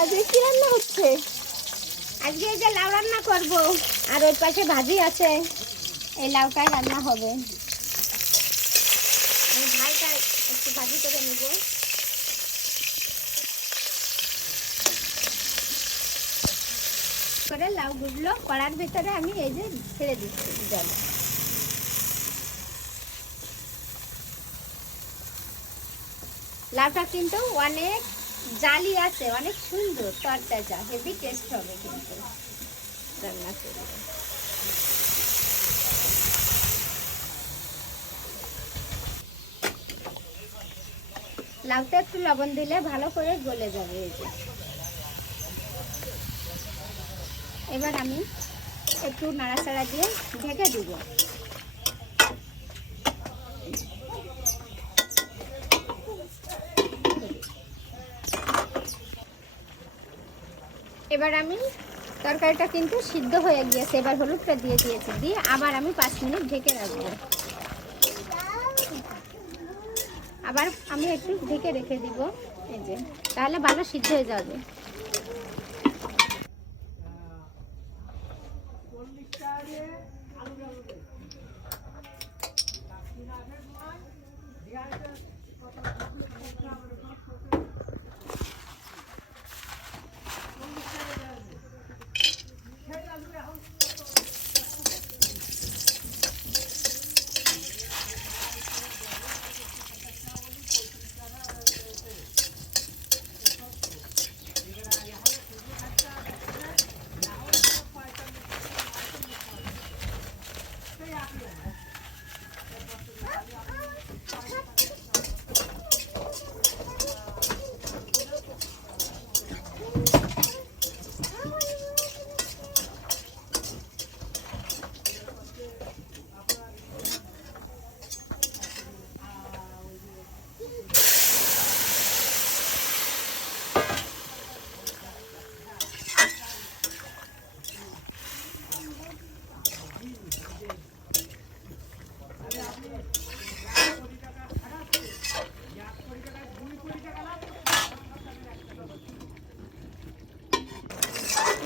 আজকে কি রান্না হচ্ছে? আজকে এই যে লাউ রান্না করব। আর ওই পাশে ভাজি আছে। এই লাউটাই রান্না হবে। ভাজি করে নেব। করে লাউগুলো কড়ার ভিতরে আমি এই যে ছেড়ে দিচ্ছি জল। লাউটা কিন্তু অনেক জালি আছে, অনেক সুন্দর, তরতাজা, হেভি টেস্ট হবে কিন্তু। রান্না করলে। লাউটা একটু লবণ দিলে ভালো করে গলে যাবে এই যে। এবার আমি একটু নাড়াচাড়া দিয়ে ঢেকে দিব। এবার আমি তরকারিটা কিন্তু সিদ্ধ হয়ে গিয়েছে, এবার হলুদটা দিয়ে দিয়েছি, দিয়ে আবার আমি পাঁচ মিনিট ঢেকে রাখব। আবার আমি একটু ঢেকে রেখে দিব, এই যে, তাহলে ভালো সিদ্ধ হয়ে যাবে।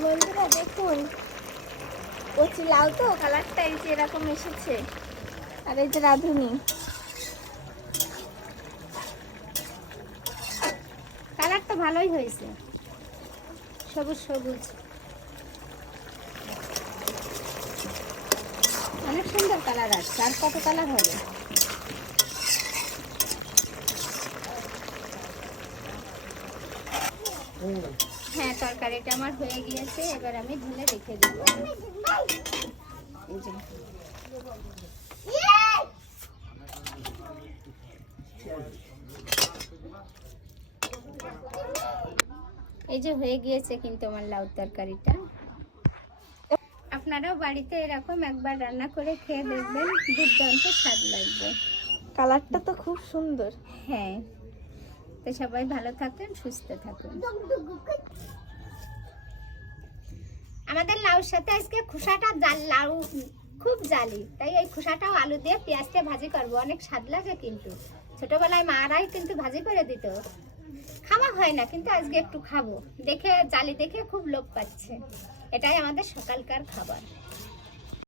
বন্ধুরা, দেখুন। কচি লাউ তো, কালারটা এই যে এরকম এসেছে। আর এই যে রাঁধুনি। কালারটা ভালোই হয়েছে। সবুজ সবুজ। অনেক সুন্দর কালার আসছে। আর কত কালার হবে? হ্যাঁ তরকারিটা আমার হয়ে গিয়েছে এবার আমি ঢেলে রেখে দেবো। এই যে। এই যে হয়ে গিয়েছে কিন্তু আমার লাউ তরকারিটা। আপনারাও বাড়িতে এরকম একবার রান্না করে খেয়ে দেখবেন দুর্দান্ত স্বাদ লাগবে। কালারটা তো খুব সুন্দর। হ্যাঁ। তো সবাই ভালো থাকুন, সুস্থ থাকুন। আমাদের লাউর সাথে আজকে খোসাটা জাল, লাউ খুব জালি, তাই এই খোসাটাও আলু দিয়ে পেঁয়াজটা ভাজি করব। অনেক স্বাদ লাগে কিন্তু। ছোটবেলায় মারাই কিন্তু ভাজি করে দিত। খাওয়া হয় না, কিন্তু আজকে একটু খাব। দেখে, জালি দেখে খুব লোভ পাচ্ছে। এটাই আমাদের সকালকার খাবার।